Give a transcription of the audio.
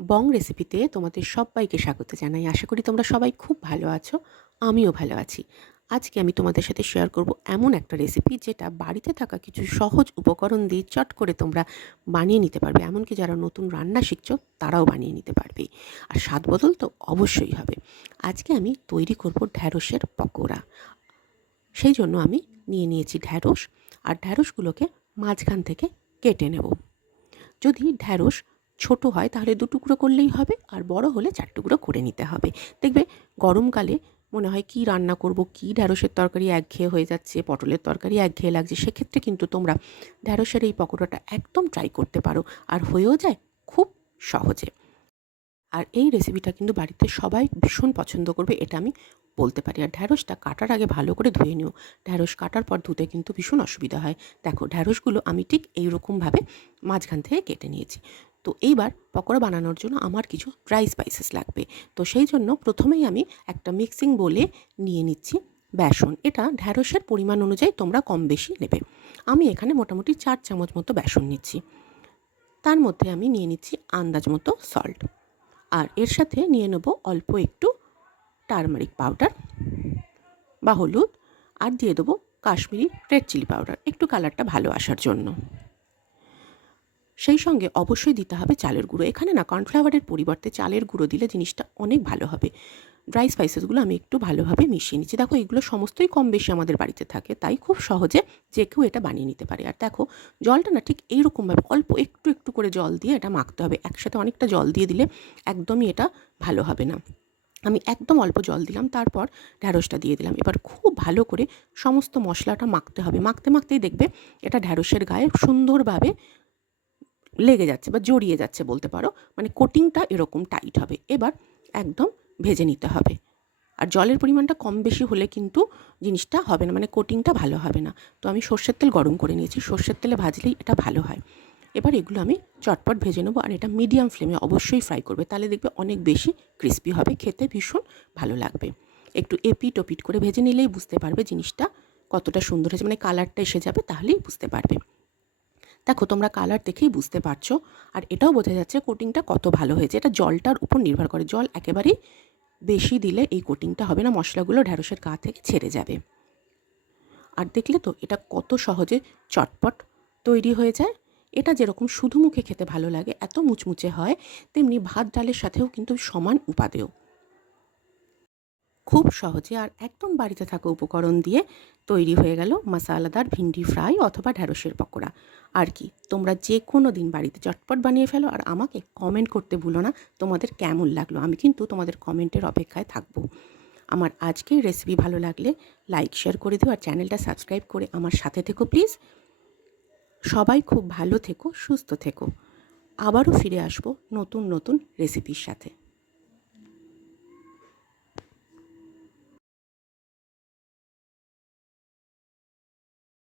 বং রেসিপিতে তোমাদের সবাইকে স্বাগত জানাই। আশা করি তোমরা সবাই খুব ভালো আছো, আমিও ভালো আছি। আজকে আমি তোমাদের সাথে শেয়ার করব এমন একটা রেসিপি যেটা বাড়িতে থাকা কিছু সহজ উপকরণ দিয়ে চট করে তোমরা বানিয়ে নিতে পারবে। এমনকি যারা নতুন রান্না শিখছো তারাও বানিয়ে নিতে পারবে। আর স্বাদ বদল তো অবশ্যই হবে। আজকে আমি তৈরি করব ঢ্যাঁড়সের পকোড়া। সেই জন্য আমি নিয়ে নিয়েছি ঢ্যাঁড়স, আর ঢ্যাঁড়সগুলোকে মাঝখান থেকে কেটে নেব। যদি ঢ্যাঁড়স ছোট হয় তাহলে 2 টুকরো করলেই হবে, আর বড় হলে 4 টুকরো করে নিতে হবে। দেখবে গরমকালে মনে হয় কি রান্না করব, কি ঢ্যাঁড়সের তরকারি একঘেয়ে হয়ে যাচ্ছে, পটলের তরকারি একঘেয়ে লাগছে। সেক্ষেত্রে কিন্তু তোমরা ঢ্যাঁড়সের এই পকোড়াটা একদম ট্রাই করতে পারো, আর হয়েও যায় খুব সহজে। আর এই রেসিপিটা কিন্তু বাড়িতে সবাই ভীষণ পছন্দ করবে, এটা আমি বলতে পারি। আর ঢ্যাঁড়সটা কাটার আগে ভালো করে ধুয়ে নিও। ঢ্যাঁড়স কাটার পর ধুতে কিন্তু ভীষণ অসুবিধা হয়। দেখো ঢ্যাঁড়সগুলো আমি ঠিক এইরকমভাবে মাঝখান থেকে কেটে নিয়েছি। তো এইবার পকোড়া বানানোর জন্য আমার কিছু ড্রাই স্পাইসেস লাগবে। তো সেই জন্য প্রথমেই আমি একটা মিক্সিং বোলে নিয়ে নিচ্ছি বেসন। এটা ঢ্যাঁড়সের পরিমাণ অনুযায়ী তোমরা কম বেশি নেবে। আমি এখানে মোটামুটি 4 চামচ মতো বেসন নিচ্ছি। তার মধ্যে আমি নিয়ে নিচ্ছি আন্দাজ মতো সল্ট, আর এর সাথে নিয়ে নেব অল্প একটু টারমারিক পাউডার বা হলুদ, আর দিয়ে দেবো কাশ্মীরি রেড চিলি পাউডার একটু কালারটা ভালো আসার জন্য। সেই সঙ্গে অবশ্যই দিতে হবে চালের গুঁড়ো। এখানে না কর্নফ্লাওয়ারের পরিবর্তে চালের গুঁড়ো দিলে জিনিসটা অনেক ভালো হবে। ড্রাই স্পাইসেসগুলো আমি একটু ভালোভাবে মিশিয়ে নিচ্ছি। দেখো এগুলো সমস্তই কম বেশি আমাদের বাড়িতে থাকে, তাই খুব সহজে যে কেউ এটা বানিয়ে নিতে পারে। আর দেখো জলটা না ঠিক এইরকমভাবে অল্প একটু একটু করে জল দিয়ে এটা মাখতে হবে। একসাথে অনেকটা জল দিয়ে দিলে একদমই এটা ভালো হবে না। আমি একদম অল্প জল দিলাম, তারপর ঢ্যাঁড়সটা দিয়ে দিলাম। এবার খুব ভালো করে সমস্ত মশলাটা মাখতে হবে। মাখতে মাখতেই দেখবে এটা ঢ্যাঁড়সের গায়ে সুন্দরভাবে লেগে যাচ্ছে বা জড়িয়ে যাচ্ছে বলতে পারো, মানে কোটিংটা এরকম টাইট হবে। এবার একদম ভেজে নিতে হবে। আর জলের পরিমাণটা কম বেশি হলে কিন্তু জিনিসটা হবে না, মানে কোটিংটা ভালো হবে না। তো আমি সর্ষের তেল গরম করে নিয়েছি, সর্ষের তেলে ভাজলেই এটা ভালো হয়। এবার এগুলো আমি চটপট ভেজে নেবো, আর এটা মিডিয়াম ফ্লেমে অবশ্যই ফ্রাই করবে, তাহলে দেখবে অনেক বেশি ক্রিস্পি হবে, খেতে ভীষণ ভালো লাগবে। একটু এপিট ওপিট করে ভেজে নিলেই বুঝতে পারবে জিনিসটা কতটা সুন্দর হয়েছে, মানে কালারটা এসে যাবে, তাহলেই বুঝতে পারবে। দেখো তোমরা কালার দেখেই বুঝতে পারছো, আর এটাও বোঝা যাচ্ছে কোটিংটা কত ভালো হয়েছে। এটা জলটার উপর নির্ভর করে, জল একেবারেই বেশি দিলে এই কোটিংটা হবে না, মশলাগুলো ঢ্যাঁড়সের গা থেকে ছেড়ে যাবে। আর দেখলে তো এটা কত সহজে চটপট তৈরি হয়ে যায়। এটা যেরকম শুধু মুখে খেতে ভালো লাগে, এত মুচমুচে হয়, তেমনি ভাত ডালের সাথেও কিন্তু সমান উপাদেয়। খুব সহজে আর একদম বাড়িতে থাকা উপকরণ দিয়ে তৈরি হয়ে গেল মশালাদার ভিন্ডি ফ্রাই অথবা ঢ্যাঁড়সের পকোড়া। আর কি, তোমরা যে কোনো দিন বাড়িতে চটপট বানিয়ে ফেলো, আর আমাকে কমেন্ট করতে ভুলো না তোমাদের কেমন লাগলো। আমি কিন্তু তোমাদের কমেন্টের অপেক্ষায় থাকবো। আমার আজকের রেসিপি ভালো লাগলে লাইক শেয়ার করে দিও, আর চ্যানেলটা সাবস্ক্রাইব করে আমার সাথে থেকো প্লিজ। সবাই খুব ভালো থেকো, সুস্থ থেকো। আবারও ফিরে আসবো নতুন নতুন রেসিপির সাথে।